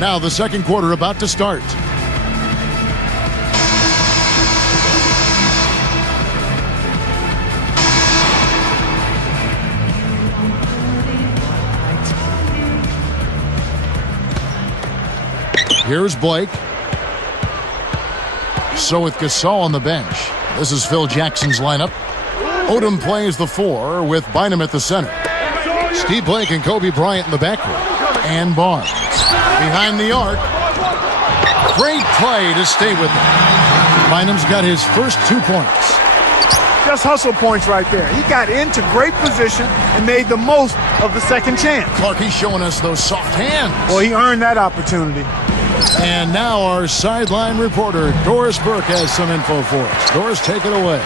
Now the second quarter about to start. Here's Blake. So with Gasol on the bench, this is Phil Jackson's lineup. Odom plays the 4 with Bynum at the center. Steve Blake and Kobe Bryant in the backcourt. And Barnes. Behind the arc. Great play to stay with him. Bynum's got his first 2 points. Just hustle points right there. He got into great position and made the most of the second chance. Clark, he's showing us those soft hands. Well, he earned that opportunity. And now our sideline reporter, Doris Burke, has some info for us. Doris, take it away.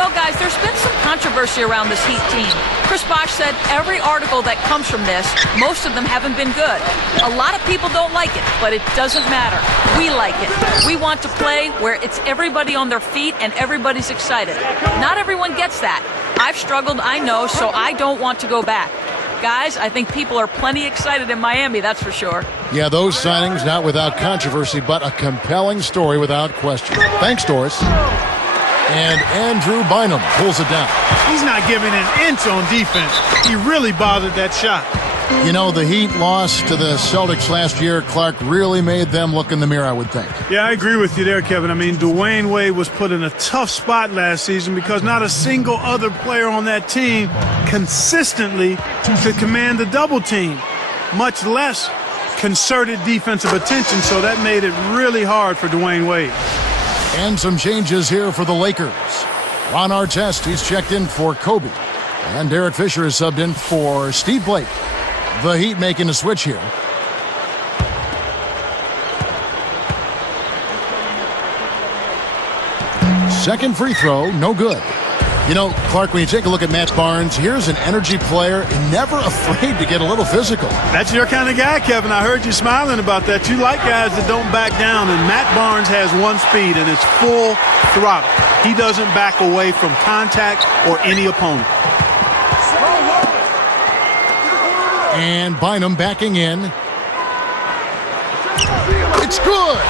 Well, guys, there's been some controversy around this Heat team. Chris Bosh said every article that comes from this, most of them haven't been good. A lot of people don't like it, but it doesn't matter. We like it. We want to play where it's everybody on their feet and everybody's excited. Not everyone gets that. I've struggled, I know, so I don't want to go back. Guys, I think people are plenty excited in Miami, that's for sure. Yeah, those signings not without controversy, but a compelling story without question. Thanks, Doris. And Andrew Bynum pulls it down. He's not giving an inch on defense. He really bothered that shot. You know, the Heat loss to the Celtics last year, Clark, really made them look in the mirror, I would think. Yeah, I agree with you there, Kevin. I mean, Dwayne Wade was put in a tough spot last season because not a single other player on that team consistently could command the double team, much less concerted defensive attention, so that made it really hard for Dwayne Wade. And some changes here for the Lakers. Ron Artest, he's checked in for Kobe. And Derek Fisher is subbed in for Steve Blake. The Heat making a switch here. Second free throw, no good. You know, Clark, when you take a look at Matt Barnes, here's an energy player and never afraid to get a little physical. That's your kind of guy, Kevin. I heard you smiling about that. You like guys that don't back down, and Matt Barnes has one speed, and it's full throttle. He doesn't back away from contact or any opponent. And Bynum backing in. It's good!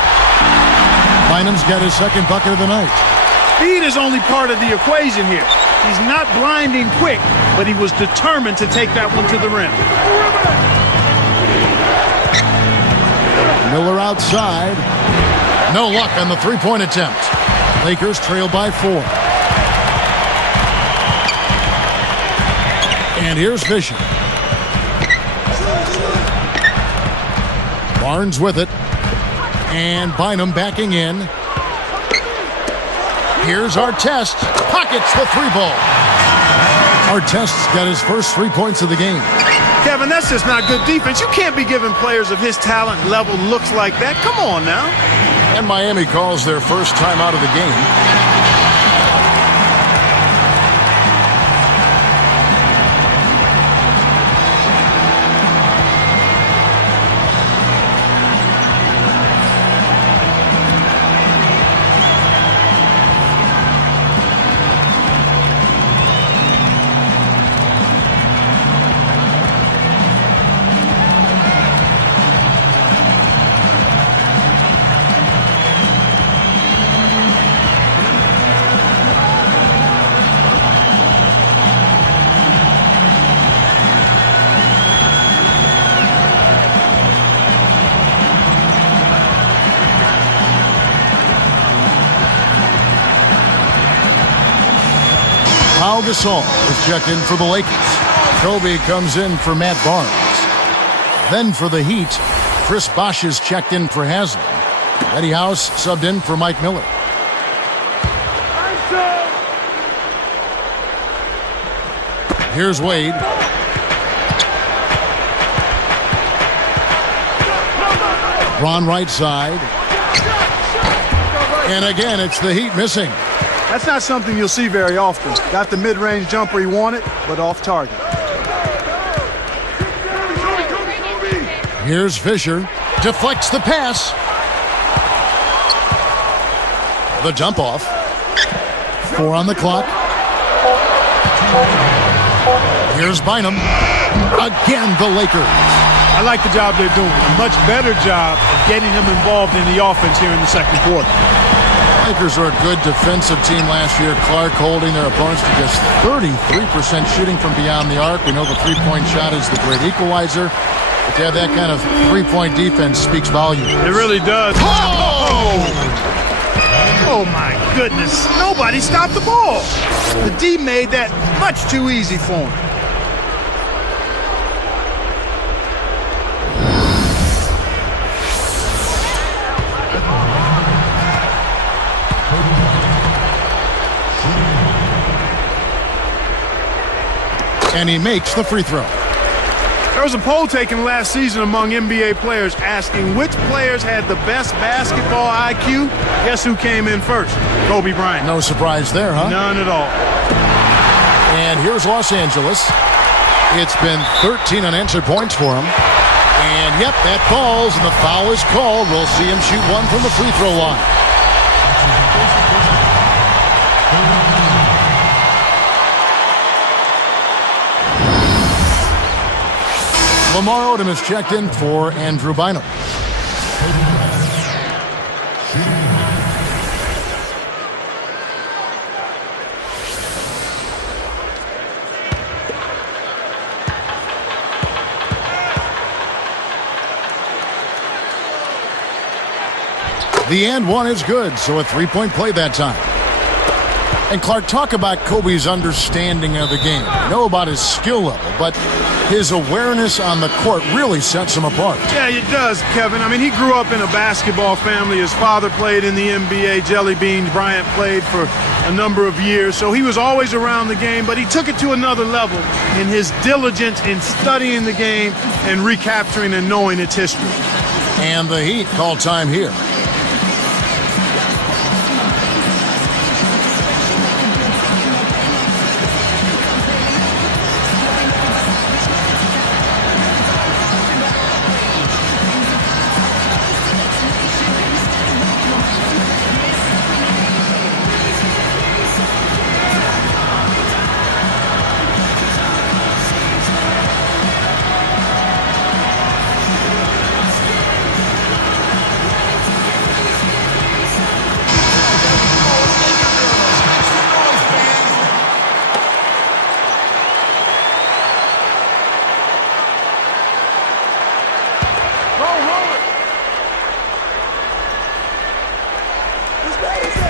Bynum's got his second bucket of the night. Speed is only part of the equation here. He's not blinding quick, but he was determined to take that one to the rim. Miller outside. No luck on the three-point attempt. Lakers trail by 4. And here's Fisher. Barnes with it. And Bynum backing in. Here's Artest. Pockets the 3-ball. Artest's got his first 3 points of the game. Kevin, that's just not good defense. You can't be giving players of his talent level looks like that. Come on now. And Miami calls their first time out of the game. Pau Gasol is checked in for the Lakers. Kobe comes in for Matt Barnes. Then for the Heat, Chris Bosh is checked in for Haslam. Eddie House subbed in for Mike Miller. Here's Wade. Ron right side. And again, it's the Heat missing. That's not something you'll see very often. Got the mid-range jumper he wanted, but off target. Here's Fisher. Deflects the pass. The dump off. 4 on the clock. Here's Bynum. Again, the Lakers. I like the job they're doing. A much better job of getting him involved in the offense here in the second quarter. Lakers are a good defensive team last year. Clark holding their opponents to just 33% shooting from beyond the arc. We know the three-point shot is the great equalizer. But to have that kind of three-point defense speaks volumes. It really does. Oh, my goodness. Nobody stopped the ball. The D made that much too easy for him. And he makes the free throw. There was a poll taken last season among NBA players asking which players had the best basketball IQ. Guess who came in first? Kobe Bryant. No surprise there, huh? None at all. And here's Los Angeles. It's been 13 unanswered points for him. And, yep, that falls, and the foul is called. We'll see him shoot one from the free throw line. Lamar Odom is checked in for Andrew Bynum. The and one is good, so a three-point play that time. And Clark, talk about Kobe's understanding of the game. You know about his skill level, but his awareness on the court really sets him apart. Yeah, it does, Kevin. I mean, he grew up in a basketball family. His father played in the NBA. Jelly Bean Bryant played for a number of years, so he was always around the game, but he took it to another level in his diligence in studying the game and recapturing and knowing its history. And the Heat call time here.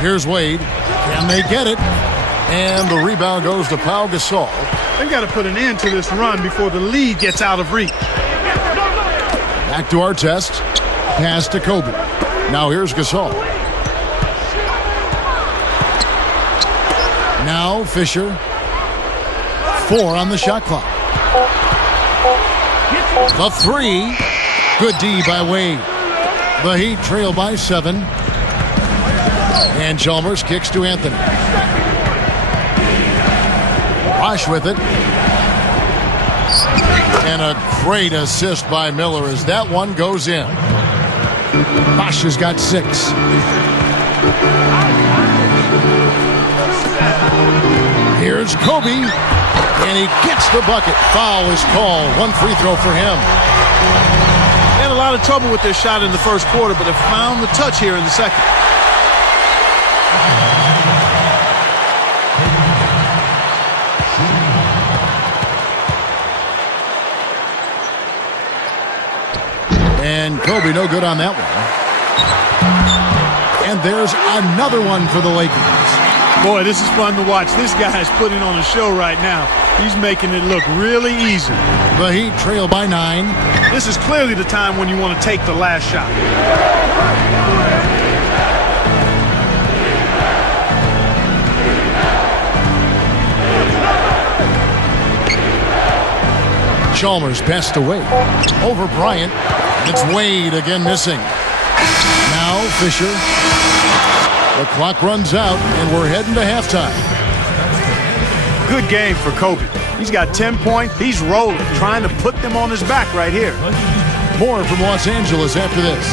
Here's Wade. Can they get it? And the rebound goes to Pau Gasol. They've got to put an end to this run before the lead gets out of reach. Back to Artest. Pass to Kobe. Now here's Gasol. Now Fisher. 4 on the shot clock. The 3. Good D by Wade. The Heat trail by 7. And Chalmers kicks to Anthony. Bosh with it. And a great assist by Miller as that one goes in. Bosh has got 6. Here's Kobe. And he gets the bucket. Foul is called. One free throw for him. They had a lot of trouble with their shot in the first quarter, but have found the touch here in the second. And Kobe no good on that one. And there's another one for the Lakers. Boy, this is fun to watch. This guy is putting on a show right now. He's making it look really easy. The Heat trail by 9. This is clearly the time when you want to take the last shot. Chalmers passed away. Over Bryant. It's Wade again missing. Now Fisher. The clock runs out, and we're heading to halftime. Good game for Kobe. He's got 10 points. He's rolling, trying to put them on his back right here. More from Los Angeles after this.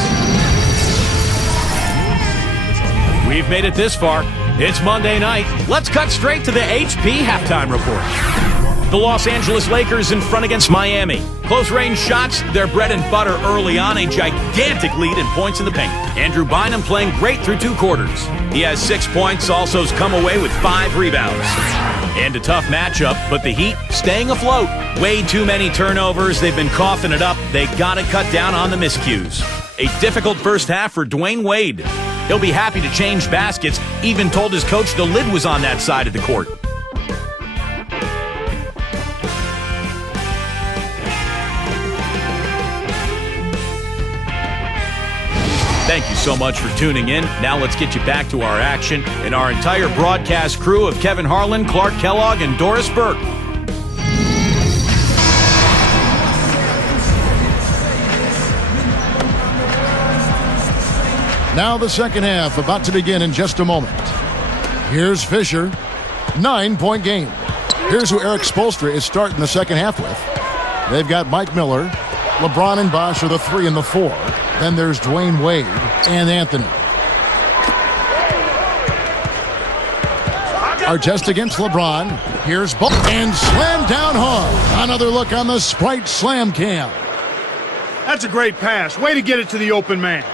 We've made it this far. It's Monday night. Let's cut straight to the HP halftime report. The Los Angeles Lakers in front against Miami. Close-range shots, their bread and butter early on, a gigantic lead in points in the paint. Andrew Bynum playing great through 2 quarters. He has 6 points, also has come away with 5 rebounds. And a tough matchup, but the Heat staying afloat. Way too many turnovers. They've been coughing it up. They got to cut down on the miscues. A difficult first half for Dwayne Wade. He'll be happy to change baskets. Even told his coach the lid was on that side of the court. Thank you so much for tuning in. Now let's get you back to our action and our entire broadcast crew of Kevin Harlan, Clark Kellogg, and Doris Burke. Now the second half about to begin in just a moment. Here's Fisher, 9-point game. Here's who Eric Spoelstra is starting the second half with. They've got Mike Miller, LeBron and Bosh are the 3 and the 4. Then there's Dwayne Wade and Anthony. Artest against LeBron. Here's Bull and slammed down hard. Another look on the Sprite Slam Cam. That's a great pass. Way to get it to the open man.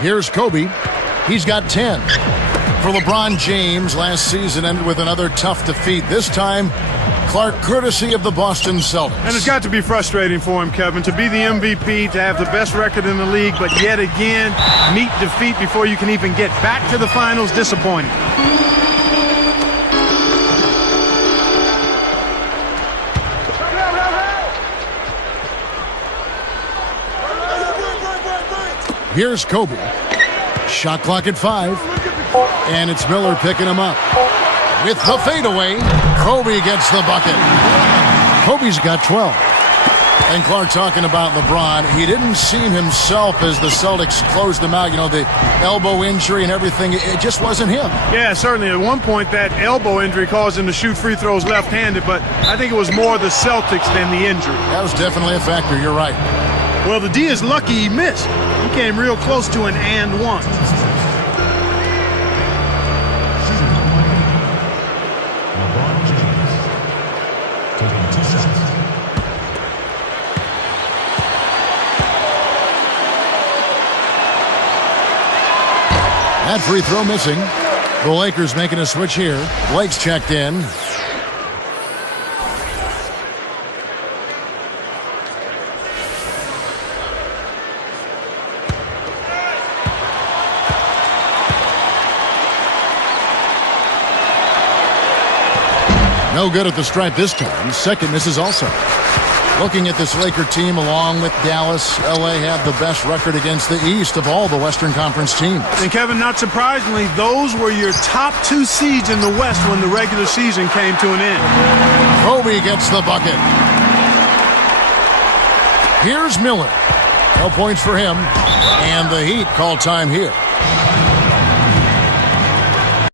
Here's Kobe. He's got 10. For LeBron James, last season ended with another tough defeat. This time, Clark, courtesy of the Boston Celtics. And it's got to be frustrating for him, Kevin, to be the MVP, to have the best record in the league, but yet again, meet defeat before you can even get back to the finals. Disappointing. Here's Kobe. Shot clock at 5. And it's Miller picking him up. With the fadeaway, Kobe gets the bucket. Kobe's got 12. And Clark talking about LeBron, he didn't seem himself as the Celtics closed them out. You know, the elbow injury and everything, it just wasn't him. Yeah, certainly. At one point, that elbow injury caused him to shoot free throws left-handed, but I think it was more the Celtics than the injury. That was definitely a factor. You're right. Well, the D is lucky he missed. He came real close to an and one. That free throw missing. The Lakers making a switch here. Blake's checked in. No good at the stripe this time. Second misses also. Looking at this Laker team along with Dallas, LA have the best record against the East of all the Western Conference teams. And Kevin, not surprisingly, those were your top 2 seeds in the West when the regular season came to an end. Kobe gets the bucket. Here's Miller. No points for him. And the Heat call time here.